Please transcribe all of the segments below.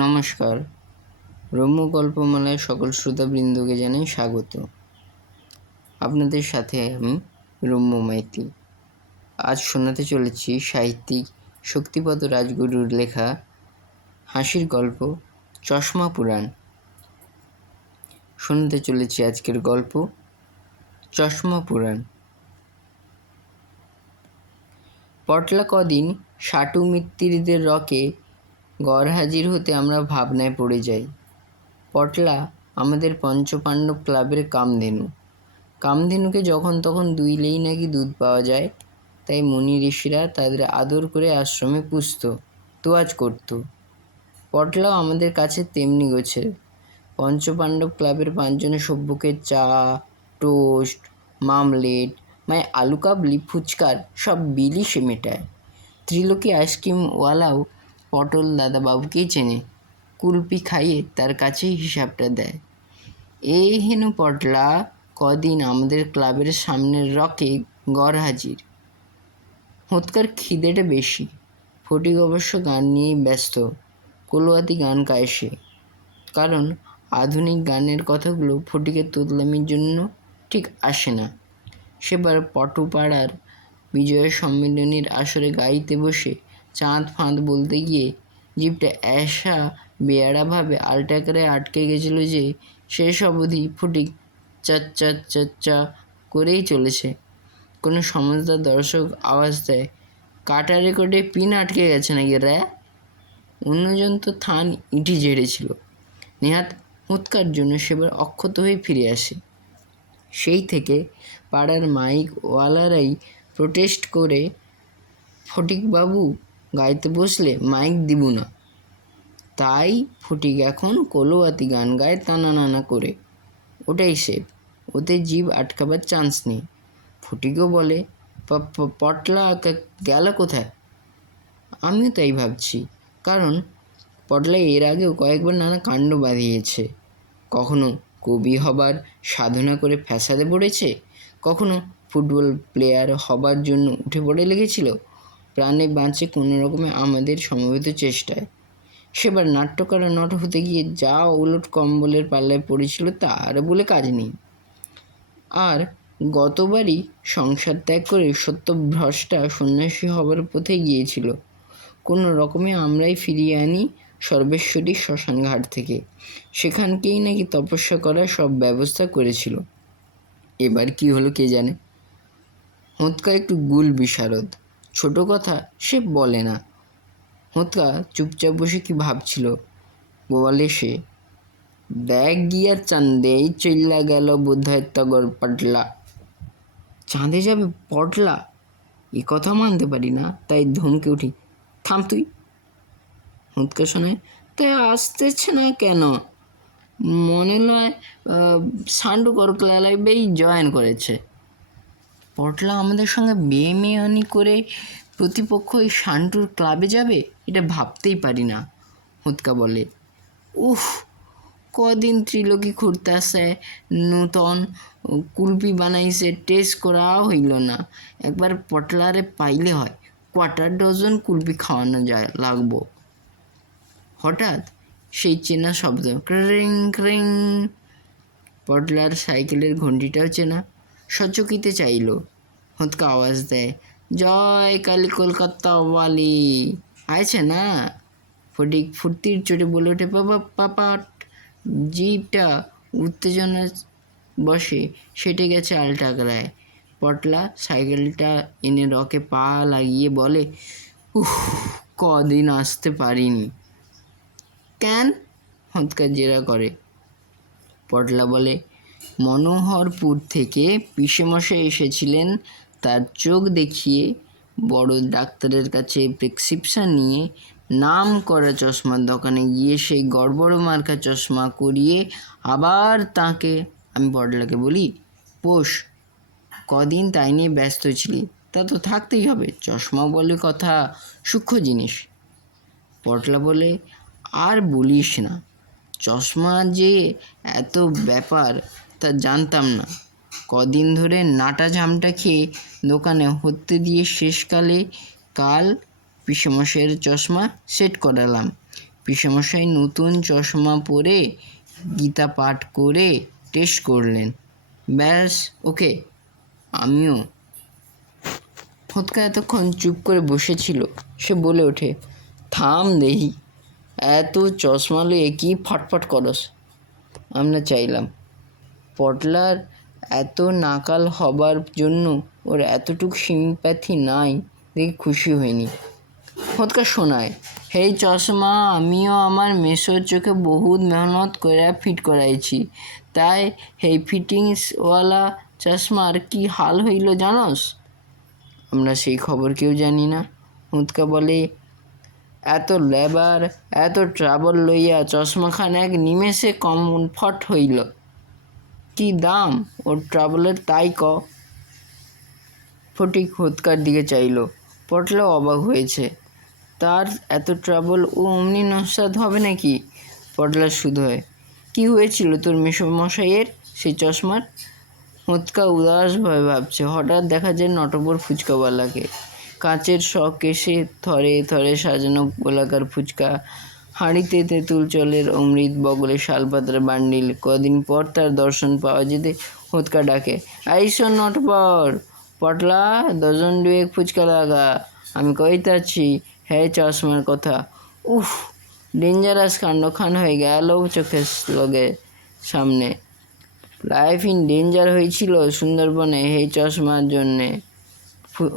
নমস্কার, রম্য গল্পমালায় সকল শ্রোতাবৃন্দকে জানাই স্বাগত। আপনাদের সাথে আমি রম্য মাইতি। আজ শোনাতে চলেছি সাহিত্যিক শক্তিপদ রাজগুরুর লেখা হাসির গল্প চশমা পুরাণ। শোনাতে চলেছি আজকের গল্প চশমা পুরাণ। পটলা কদিন সাটু মিত্তিরদের রকে গড়হাজির হতে আমরা ভাবনায় পড়ে যাই। পটলা আমাদের পঞ্চপাণ্ডব ক্লাবের কামধেনু। কামধেনুকে যখন তখন দুইলেই নাকি দুধ পাওয়া যায়, তাই মুনি ঋষিরা তাদের আদর করে আশ্রমে পুষত, তোয়াজ করত। পটলাও আমাদের কাছে তেমনি গোছের। পঞ্চপাণ্ডব ক্লাবের 5 জনের সভ্যকে চা, টোস্ট, মামলেট, আলু কাবলি, ফুচকার সব বিলই সে মেটায়। ত্রিলোকি আইসক্রিমওয়ালাও পটল দাদাবাবুকেই চেনে, কুলপি খাইয়ে তার কাছেই হিসাবটা দেয়। এই হেনু পটলা কদিন আমাদের ক্লাবের সামনের রকে গড়হাজির। হোঁতকার খিদেটা বেশি। ফটিক অবশ্য গান নিয়েই ব্যস্ত, কলুয়াতি গান গায় সে। কারণ আধুনিক গানের কথাগুলো ফটিকের তোতলামির জন্য ঠিক আসে না। সেবার পটুপাড়ার বিজয়ের সম্মিলনীর আসরে গাইতে বসে চাঁদ ফাঁদ বলতে গিয়ে জিভটা এসা বেয়াড়াভাবে আলটাকারে আটকে গেছিল যে শেষ অবধি ফটিক চা করেই চলেছে। কোনো সমঝদার দর্শক আওয়াজ দেয়, কাটা রেকর্ডে পিন আটকে গেছে নাকি রে? অন্যজন তো থান ইটি ঝেড়েছিল। নেহাত হুৎকার জন্য সেবার অক্ষত হয়ে ফিরে আসে। সেই থেকে পাড়ার মাইক ওয়ালারাই প্রোটেস্ট করে, ফটিকবাবু গাইতে বসলে মাইক দিব না। তাই ফটিক এখন কলুয়াতি গান গায় টানা নানা করে। ওটাই সেফ, ওতে জিভ আটকাবার চান্স নেই। ফটিকও বলে, পটলা গেল কোথায়? আমিও তাই ভাবছি, কারণ পটলা এর আগেও কয়েকবার নানা কাণ্ড বাঁধিয়েছে। কখনো কবি হবার সাধনা করে ফ্যাসাদে পড়েছে, কখনো ফুটবল প্লেয়ার হবার জন্য উঠে পড়ে লেগেছিল প্রাণে বাঁচে কোনো রকমে আমাদের সমবেত চেষ্টায়। সেবার নাট্যকার নট হতে গিয়ে যা উলট কম্বলের পাল্লায় পড়েছিল তার বলে কাজ নেই। আর গতবারই সংসার ত্যাগ করে সত্যভ্রষ্টা সন্ন্যাসী হবার পথে গিয়েছিল। কোনো রকমে আমরাই ফিরিয়ে আনি সর্বেশ্বরী শ্মশান ঘাট থেকে। সেখানকেই নাকি তপস্যা করার সব ব্যবস্থা করেছিল। এবার কি হলো কে জানে। হোঁতকা একটু গুল বিশারদ, ছোট কথা সে বলে না। হোঁতকা চুপচাপ বসে কি ভাবছিল, বলে সে, দেখ গিয়া চাঁদেই চইলা গেল বোধহয় তগর পটলা। চাঁদে যাবে পটলা? এ কথা মানতে পারি না, তাই ধমকে উঠি, থাম তুই। হোঁতকা শোনায়, তাই আসতেছে না কেন? মনে নয় সান্ডু করকলালাইবেই জয়েন করেছে। পটলা আমাদের সঙ্গে বেমেয়ানি করে প্রতিপক্ষ ওই শান্টুর ক্লাবে যাবে, এটা ভাবতেই পারি না। হোঁতকা বলে, উফ, কদিন ত্রিলোকি ঘুরতে আসে, নূতন কুলপি বানাইছে, টেস্ট করা হইল না। একবার পটলারে পাইলে হয়, 1/4 ডজন কুলপি খাওয়ানো যায় লাগবো। হঠাৎ সেই চেনা শব্দ, ক্রিং ক্রিং। পটলার সাইকেলের ঘণ্টিটাও চেনা। সচকিতে চাইল। হোঁতকা আওয়াজ দেয়, জয় কালী কলকাতা ওয়ালি আইছে না? ফটিক ফুর্তির চোটে বলে ওঠে, পাপাট। জিভটা উত্তেজনা বসে সেটে গেছে আলটাগড়ায়। পটলা সাইকেলটা এনে রকে পা লাগিয়ে বলে, উহ, কদিন আসতে পারিনি। কেন? হোঁতকা জেরা করে। পটলা বলে, মনোহরপুর থেকে পিসেমশাই এসেছিলেন তার চোখ দেখিয়ে, বড় ডাক্তারের কাছে প্রেসক্রিপশন নিয়ে, নাম করা চশমার দোকানে গিয়ে সেই গড়বড় মার্কা চশমা করিয়ে আবার তাকে। আমি পটলাকে বলি, পোষ, কদিন তাই নিয়ে ব্যস্ত ছিলি, তা তো থাকতেই হবে, চশমা বলে কথা সূক্ষ্ম জিনিস। পটলা বলে, আর বলিস না, চশমা যে এত ব্যাপার তা জানতাম না। কদিন ধরে নাটা ঝামটা খেয়ে দোকানে হতে দিয়ে শেষকালে কাল পিসেমশাইয়ের চশমা সেট করালাম। পিসেমশাই নতুন চশমা পরে গীতা পাঠ করে টেস্ট করলেন। ব্যাস, ওকে। আমিও। হোতকা এতক্ষণ চুপ করে বসেছিল। সে বলে ওঠে, থাম দেহি, এত চশমা লইয়ে কি ফটফট করস? আমরা চাইলাম। পটলার এত নাকাল হবার জন্য ওর এতটুক সিম্প্যাথি নাই দেখে খুশি হয়নি। হোতকা শোনায়, এই চশমা আমিও আমার মেসোর চোখে বহুত মেহনত করে ফিট করাইছি, তাই এই ফিটিংসওয়ালা চশমার কি হাল হইল জানস? আমরা সেই খবর কেউ জানি না। হোতকা বলে, এত লেবার এত ট্রাবল লইয়া চশমাখান এক নিমেষে কমফর্ট হইল। কি দাম ওর ট্রাবলের তাই ক? ফটিক হোতকার দিকে চাইল। পটলা অবাক হয়েছে। তার এত ট্রাবল ও অমনি নস্বাদ হবে নাকি? পটলা শুধু হয়, কী হয়েছিল তোর মেসোমশাইয়ের সেই চশমার? হোতকা উদাসভাবে ভাবছে। হঠাৎ দেখা যায় নটবর ফুচকাওয়ালাকে। কাঁচের কেশে থরে থরে সাজানো গোলাকার ফুচকা, হাঁড়িতে তেঁতুল জলের অমৃত, বগলে শালপাতার বান্ডিল। কদিন পর তার দর্শন পাওয়া যেতে হোতকা ডাকে, আইসো নটবর, পটলা ডজন দুয়েক ফুচকা লাগা। আমি কইতাছি হ্যাঁ চশমার কথা। উফ, ডেঞ্জারাস কাণ্ডখান হয়ে গেল চোখের লগে সামনে। লাইফ ইন ডেঞ্জার হয়েছিল সুন্দরবনে এই চশমার জন্যে।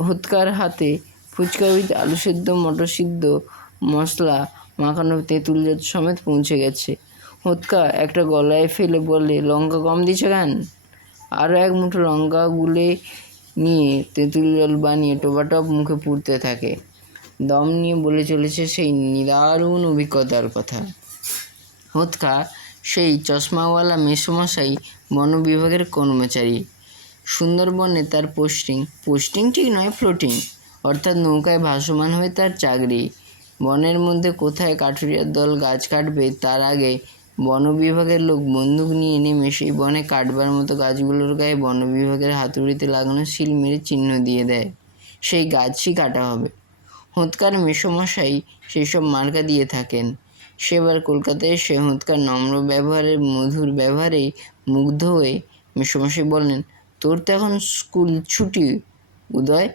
হোতকার হাতে ফুচকা উইথ আলু সিদ্ধ, মটর সিদ্ধ, মশলা মাখানো তেঁতুল জল সমেত পৌঁছে গেছে। হোতকা একটা গলায় ফেলে বলে, লঙ্কা কম দিছ কেন? আরও এক মুঠো লঙ্কা গুলে নিয়ে তেঁতুল জল বানিয়ে টোপাটপ মুখে পুড়তে থাকে। দম নিয়ে বলে চলেছে সেই নিদারুণ অভিজ্ঞতার কথা। হোতকা সেই চশমাওয়ালা মেসোমশাই বন বিভাগের কর্মচারী। সুন্দরবনে তার পোস্টিং ঠিক নয়, ফ্লোটিং, অর্থাৎ নৌকায় ভাসমান হয়ে তার চাকরি। বনের মধ্যে কোথায় কাঠুরিয়ার দল গাছ কাটবে তার আগে বন বিভাগের লোক বন্দুক নিয়ে নেমে সেই বনে কাটবার মতো গাছগুলোর গায়ে বন বিভাগের হাতুড়িতে লাগানো সিল মেরে চিহ্ন দিয়ে দেয়, সেই গাছই কাটা হবে। হোতকার মেসোমশাই সেই সব মার্কা দিয়ে থাকেন। সেবার কলকাতায় এসে হোতকার নম্র ব্যবহারের মধুর ব্যবহারেই মুগ্ধ হয়ে মেসোমশাই বললেন, তোর তো এখন স্কুল ছুটি উদয়।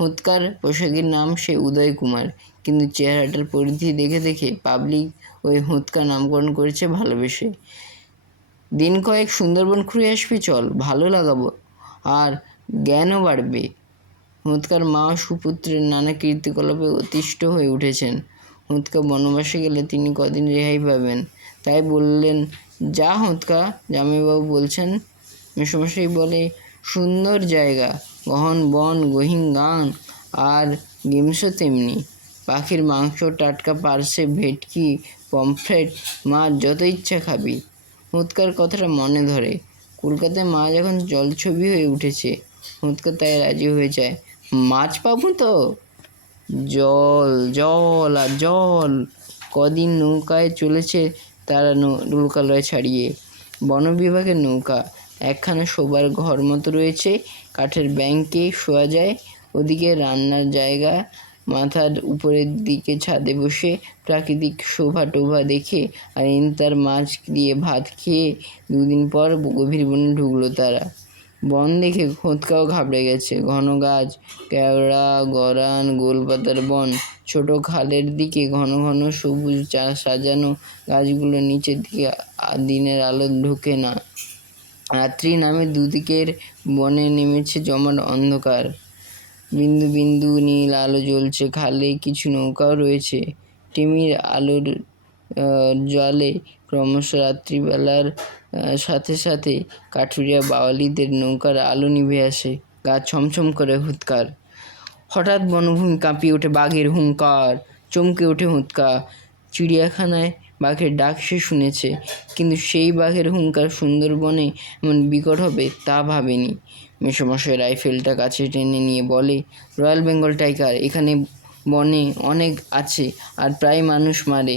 হোতকার পোশাকের নাম সে উদয় কুমার, কিন্তু চেহারাটার পরিধি দেখে দেখে পাবলিক ওই হোতকা নামকরণ করেছে ভালোবেসে। দিন কয়েক সুন্দরবন ঘুরে আসবি চল, ভালো লাগাবো আর জ্ঞানও বাড়বে। হোতকার মা সুপুত্রের নানা কীর্তিকলাপে অতিষ্ঠ হয়ে উঠেছেন। হোতকা বনবাসে গেলে তিনি কদিন রেহাই পাবেন, তাই বললেন, যা হোতকা, জামাইবাবু বলছেন। মেসোমশাই বলে, সুন্দর জায়গা, গহন বন, গহীন গান, আর গেমসও তেমনি। পাখির মাংস, টাটকা পার্সে, ভেটকি, পমফ্রেট, মাছ যত ইচ্ছা খাবি। হোতকার কথাটা মনে ধরে। কলকাতায় মাছ এখন জলছবি হয়ে উঠেছে। হোতকা তাই রাজি হয়ে যায়। মাছ পাবো তো? জল জল আর জল। কদিন নৌকায় চলেছে তারা নৌকালয় ছাড়িয়ে। বন বিভাগের নৌকা। একখানা শোবার ঘর মতো রয়েছে, কাঠের ব্যাংকে শোয়া যায়। ওদিকে রান্নার জায়গা। মাথার উপরের দিকে ছাদে বসে প্রাকৃতিক শোভা টোভা দেখে আর তার মাছ দিয়ে ভাত খেয়ে 2 দিন পর গভীর বনে ঢুকলো তারা। বন দেখে হোতকাও ঘাবড়ে গেছে। ঘন গাছ, কেওড়া, গরান, গোলপাতার বন। ছোট খালের দিকে ঘন ঘন সবুজ সাজানো গাছগুলো নিচের দিকে দিনের আলো ঢোকে না। রাত্রি নামে দুদিকের বনে নেমেছে জমাট অন্ধকার। বিন্দু বিন্দু নীল আলো জ্বলছে। খালে কিছু নৌকাও রয়েছে। টিমির আলোর জলে ক্রমশ রাত্রিবেলার সাথে সাথে কাঠুরিয়া বাওয়ালিদের নৌকার আলো নিভে আসে। গা ছমছম করে হোতকার। হঠাৎ বনভূমি কাঁপিয়ে ওঠে বাঘের হুঙ্কার। চমকে ওঠে হোতকা। চিড়িয়াখানায় বাঘের ডাক সে শুনেছে, কিন্তু সেই বাঘের হুঙ্কার সুন্দরবনে এমন বিকট হবে তা ভাবেনি। মেসোমশাই রাইফেলটা কাছে টেনে নিয়ে বলে, রয়্যাল বেঙ্গল টাইগার এখানে বনে অনেক আছে আর প্রায় মানুষ মারে।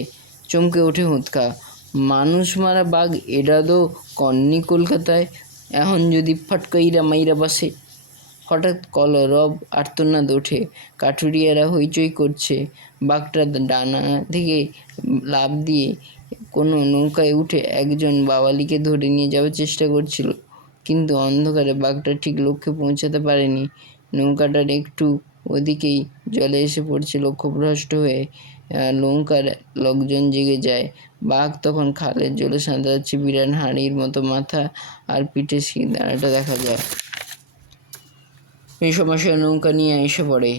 চমকে ওঠে হোতকা। মানুষ মারা বাঘ এটা তো কননি কলকাতায়, এখন যদি ফটকাইরা মাইরা বসে। হঠাৎ কলরব আর্তনাদ ওঠে। কাঠুরিয়ারা হইচই করছে। বাঘটা ডানা থেকে লাফ দিয়ে কোনো নৌকায় উঠে একজন বাওয়ালিকে ধরে নিয়ে যাওয়ার চেষ্টা করছিল, কিন্তু অন্ধকারে বাঘটা ঠিক লক্ষ্যে পৌঁছাতে পারেনি। নৌকাটার একটু ওদিকেই জলে এসে পড়ছে। লক্ষ্যভ্রষ্ট হয়ে নৌকার লোকজন জেগে যায়। বাঘ তখন খালের জলে সাঁতরাচ্ছে। বিরাট হাঁড়ির মতো মাথা আর পিঠে সিংদাঁড়াটা দেখা যায়। এই সমস্যা নৌকা নিয়ে এসে পড়ে।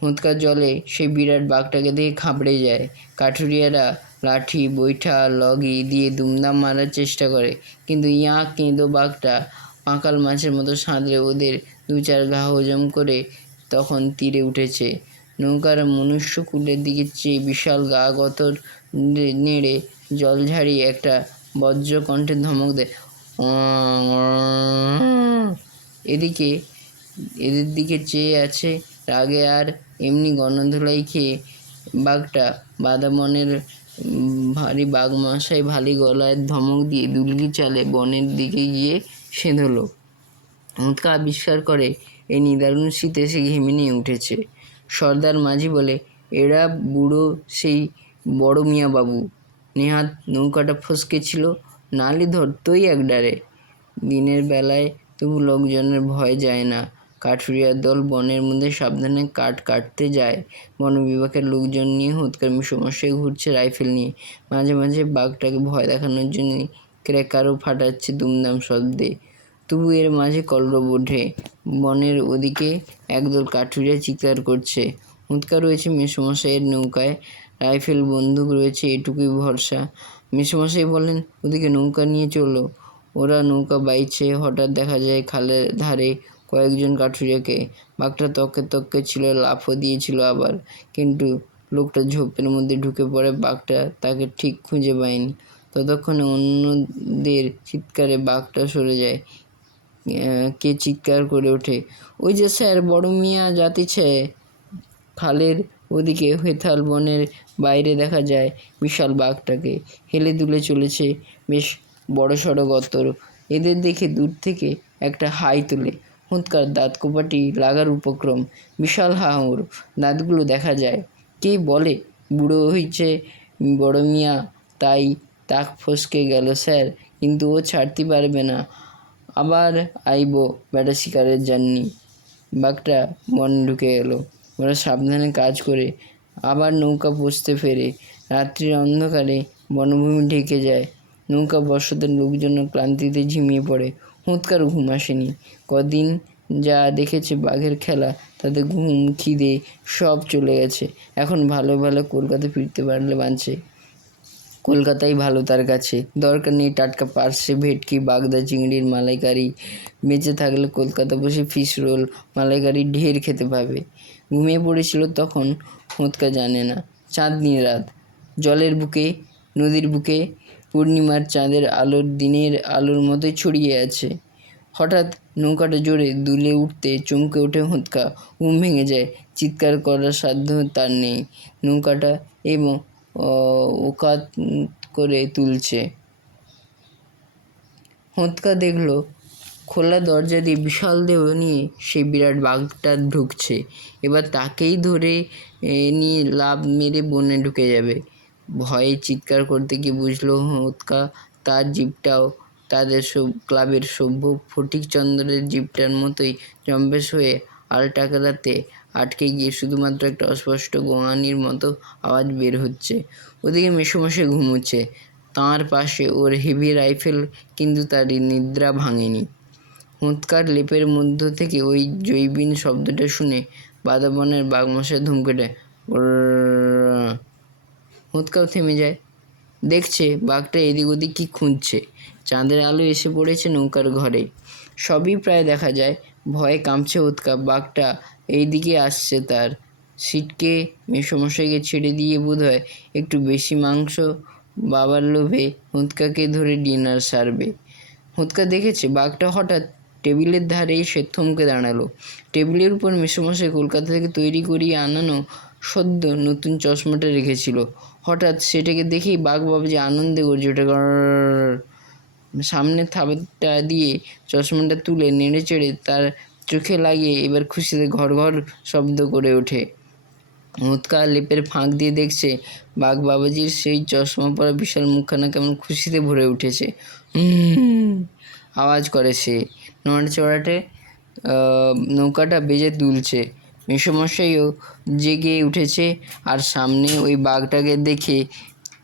হুৎকার জলে সেই বিরাট বাঘটাকে দেখে খাবড়ে যায়। কাঠুরিয়ারা লাঠি, বৈঠা, লগি দিয়ে দুমদাম মারার চেষ্টা করে, কিন্তু কেঁদো বাঘটা পাঁকাল মাছের মতো সাঁতরে ওদের 2-4 ঘা হজম করে তখন তীরে উঠেছে। নৌকার মনুষ্যকুলের দিকে চেয়ে বিশাল গা গতর নেড়ে জল ঝাড়িয়ে একটা বজ্র কণ্ঠে ধমক দেয়, এদের দিকে চেয়ে আছে রাগে। আর এমনি গণধোলাই খেয়ে বাঘটা বাদাবনের ভারী বাঘমশাই ভারী গলায় ধমক দিয়ে দুলকি চালে বনের দিকে গিয়ে সেঁধল। হুৎকা আবিষ্কার করে এই নিদারুণ শীতে সে ঘেমে নিয়ে উঠেছে। সর্দার মাঝি বলে, এরা বুড়ো সেই বড় মিয়া বাবু। নেহাত নৌকাটা ফসকে ছিল, নালি ধরতই একডারে। দিনের বেলায় তবু লোকজনের ভয় যায় না। কাঠুরিয়ার দল বনের মধ্যে সাবধানে কাঠ কাটতে যায়। বন বিভাগের লোকজন নিয়ে হুৎকার সমস্যায় ঘুরছে রাইফেল নিয়ে। মাঝে মাঝে বাঘটাকে ভয় দেখানোর জন্য ক্র্যাকারও ফাটাচ্ছে দুমদাম শব্দে। তবু এর মাঝে কলরব ওঠে। বনের ওদিকে একদল কাঠুরিয়া চিৎকার করছে। হুৎকা রয়েছে মেসোমশাইয়ের নৌকায়, রাইফেল বন্দুক রয়েছে, এটুকুই ভরসা। মেসোমশাই বলেন, ওদিকে নৌকা নিয়ে চলো। ওরা নৌকা বাইছে। হঠাৎ দেখা যায় খালের ধারে কয়েকজন কাঠুরিয়াকে। বাঘটা তককে তককে ছিল, লাফও দিয়েছিল আবার, কিন্তু লোকটা ঝোপের মধ্যে ঢুকে পড়ে। বাঘটা তাকে ঠিক খুঁজে পায়নি। ততক্ষণে অন্যদের চিৎকারে বাঘটা সরে যায়। কে চিৎকার করে ওঠে, ওই যে স্যার, বড় মিয়া যাতিছে। খালের ওদিকে হেথাল বনের বাইরে দেখা যায় বিশাল বাঘটাকে। হেলে দুলে চলেছে, বেশ বড়সড় গতর। এদের দেখে দূর থেকে একটা হাই তোলে। হুৎকার দাঁত কোপাটি লাগার উপক্রম। বিশাল হাঙর, দাঁতগুলো দেখা যায়। কে বলে বুড়ো হইছে বড় মিয়া, তাই তাক ফসকে গেল স্যার, কিন্তু ও ছাড়তে পারবে না। আবার আইব বেটা শিকারের জাননি। বাঘটা বনে ঢুকে গেল। ওরা সাবধানে কাজ করে আবার নৌকা পোষতে ফেরে। রাত্রির অন্ধকারে বনভূমি ঢেকে যায়। নৌকা বসতের লোকজন ক্লান্তিতে ঝিমিয়ে পড়ে। হুৎকার ঘুম আসেনি। কদিন যা দেখেছে বাঘের খেলা, তাতে ঘুম, খিদে সব চলে গেছে। এখন ভালো ভালো কলকাতা ফিরতে পারলে বাঁচে। কলকাতাই ভালো তার কাছে। দরকার নেই টাটকা পার্শে, ভেটকি, বাগদা চিংড়ির মালাইকারি। বেঁচে থাকলে কলকাতা বসে ফিশ রোল, মালাইকারি ঢের খেতে পাবে। ঘুমিয়ে পড়েছিল তখন হুৎকা জানে না। চাঁদনি রাত। জলের বুকে, নদীর বুকে পূর্ণিমার চাঁদের আলোর দিনের আলোর মতোই ছড়িয়ে আছে। হঠাৎ নৌকাটা জোরে দুলে উঠতে চমকে ওঠে হুৎকা। ঘুম ভেঙে যায়। চিৎকার করার সাধ্য তার নেই। নৌকাটা এবং ওকাত করে তুলছে। হুৎকা দেখল খোলা দরজা দিয়ে বিশাল দেহ নিয়ে সেই বিরাট বাঘটা ঢুকছে। এবার তাকেই ধরে নিয়ে লাফ মেরে বনে ঢুকে যাবে। ভয়ে চিৎকার করতে গিয়ে বুঝলো হুৎকা তার জিপটাও তাদের ক্লাবের সভ্য ফটিকচন্দ্রের জিপটার মতোই জম্পেশ হয়ে আলটাকেরাতে আটকে গিয়ে শুধুমাত্র একটা অস্পষ্ট গোঙানির মতো আওয়াজ বের হচ্ছে। ওদিকে মেসোমশাই ঘুমোচ্ছে তাঁর পাশে ওর হেভি রাইফেল, কিন্তু তার নিদ্রা ভাঙেনি। হুৎকার লেপের মধ্য থেকে ওই জৈবিন শব্দটা শুনে বাদাবনের বাঘমশাই ধমকে দেয়। হুৎকাও থেমে যায়। দেখছে বাঘটা এদিক ওদিক কি খুঁজছে। চাঁদের আলো এসে পড়েছে নৌকার ঘরে। সবই প্রায় দেখা যায়। ভয়ে কাঁপছে হুৎকা। বাঘটা এই দিকে আসছে। তার সিটকে মেসোমশাইকে ছেড়ে দিয়ে বোধহয় একটু বেশি মাংস বাবার লোভে হুৎকাকে ধরে ডিনার সারবে। হুৎকা দেখেছে বাঘটা হঠাৎ টেবিলের ধারে এসে থমকে দাঁড়ালো। টেবিলের উপর মেসোমশাই কলকাতা থেকে তৈরি করিয়ে আনানো সদ্য নতুন চশমাটা রেখেছিল। হঠাৎ সেটাকে দেখেই বাঘ বাবাজি আনন্দে গর্জে ওঠে। সামনে থাবাটা দিয়ে চশমাটা তুলে নেড়ে চেড়ে তার চোখে লাগে এবার খুশিতে ঘর ঘর শব্দ করে ওঠে। হুৎকা লেপের ফাঁক দিয়ে দেখছে বাঘ বাবাজির সেই চশমা পরা বিশাল মুখখানা কেমন খুশিতে ভরে উঠেছে। আওয়াজ করে সে, নড়াচড়াটে নৌকাটা বেজে দুলছে। মেসোমশাইও জেগে উঠেছে আর সামনে ওই বাঘটাকে দেখে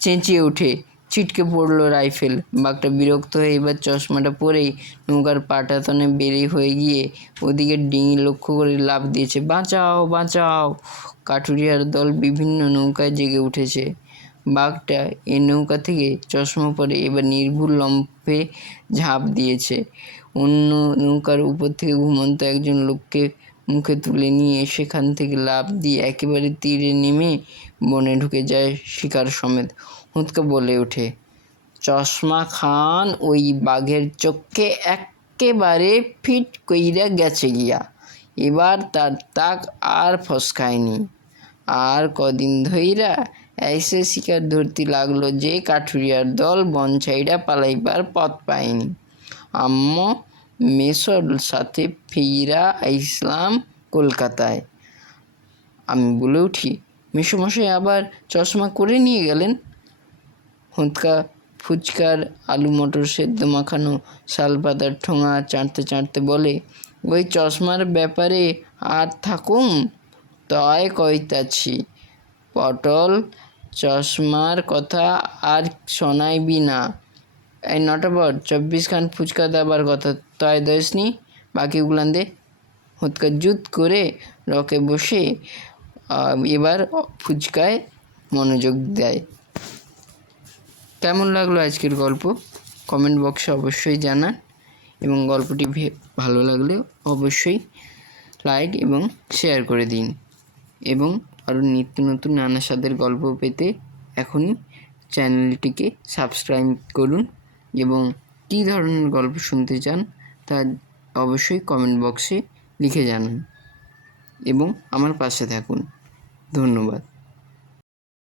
চেঁচিয়ে উঠে ছিটকে পড়লো রাইফেল। বাঘটা বিরক্ত হয়ে এবার চশমাটা পরেই নৌকার পাটাতনে বেরিয়ে হয়ে গিয়ে ওদিকে ডিঙি লক্ষ্য করে লাফ দিয়েছে। বাঁচাও বাঁচাও! কাঠুরিয়ার দল বিভিন্ন নৌকায় জেগে উঠেছে। বাঘটা এ নৌকা থেকে চশমা পরে এবার নির্ভুল লম্ফে ঝাঁপ দিয়েছে। অন্য নৌকার উপর থেকে ঘুমন্ত একজন লোককে মুখে তুলে নিয়ে সেখান থেকে লাফ দিয়ে একেবারে তীরে নেমে বনে ঢুকে যায় শিকার সমেত। হুৎকা বলে ওঠে, চশমা খান ওই বাঘের চোখে একেবারে ফিট কইরা গেছে গিয়া, এবার তার তাক আর ফসকায়নি। আর কদিন ধইরা এসে শিকার ধরতে লাগলো যে কাঠুরিয়ার দল বন ছাইড়া পালাইবার পথ পায়নি। আম্ম মেসোর সাথে ফিরা আইসলাম কলকাতায়। আমি বলে উঠি, মেসোমশাই আবার চশমা করে নিয়ে গেলেন? হুৎকা ফুচকার আলু মটর সেদ্ধ মাখানো শালপাতার ঠোঙা চাটতে চাটতে বলে, ওই চশমার ব্যাপারে আর থাকুম তাই কইতাছি। পটল, চশমার কথা আর শোনাইবি না। এই নটাবর 24 খান ফুচকা দেবার কথা তয় দইসনি, বাকি উগলান দে। হুৎকা জুত করে রকে বসে এবার ফুচকায় মনোযোগ দেয়। কেমন লাগলো আজকের গল্প? কমেন্ট বক্সে অবশ্যই জানান, এবং গল্পটি ভালো লাগলে অবশ্যই লাইক এবং শেয়ার করে দিন। এবং আরও নিত্য নতুন নানা স্বাদের গল্প পেতে এখনই চ্যানেলটিকে সাবস্ক্রাইব করুন, এবং কী ধরনের গল্প শুনতে চান তা অবশ্যই কমেন্ট বক্সে লিখে জানান, এবং আমার পাশে থাকুন। ধন্যবাদ।